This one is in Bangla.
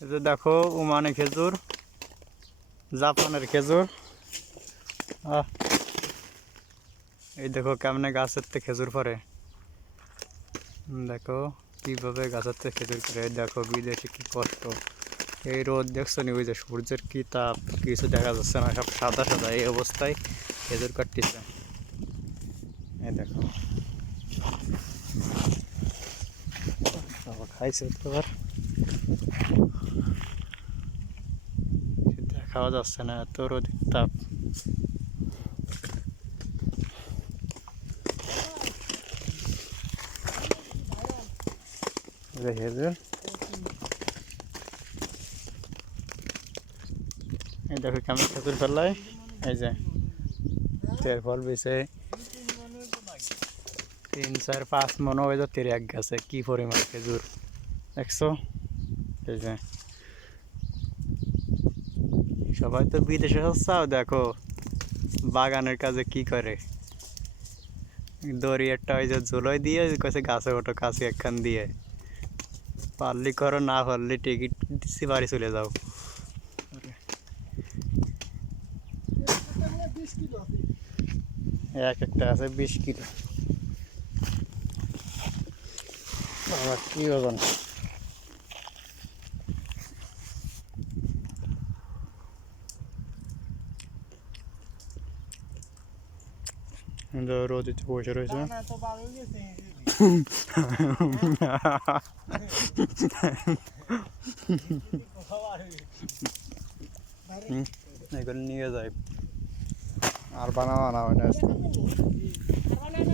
যে দেখো ওমানে খেজুর, জাপানের খেজুর। এই দেখো কেমনে গাছের থেকে খেজুর পরে দেখো কীভাবে গাছের থেকে খেজুর করে দেখো বিদেশে কি কষ্ট। এই রোদ দেখছ নি? ওই যে সূর্যের কি তাপ, কিছু দেখা যাচ্ছে না, সব সাদা সাদা এই অবস্থায় খেজুর কাটতেছে। এই দেখো। খাইছে তো দেখাও যাচ্ছে না এত রোদের তাপ। এই দেখো কেমন খেজুর ফেলায় এই যে তের ফল বেছে। তিন চার পাঁচ মনে হয় তের এক গাছে। কি পরিমাণ খেজুর। দেখছ? এই যে। সবাই তো বিদেশে হচ্ছাও দেখো বাগানের কাজে কি করে। দড়ি একটা ওই যে ঝুলোয় দিয়ে কাছে গাছে ওঠো কাছে একখান দিয়ে। পারলি করো, না পারলি টিকিট দিচ্ছি বাড়ি চলে যাও। এক একটা আছে বিশ কিলো। বাবা, কি ওজন রোদে বসে রয়েছে এগুলো নিয়ে যাই আর বানাবো না হয় না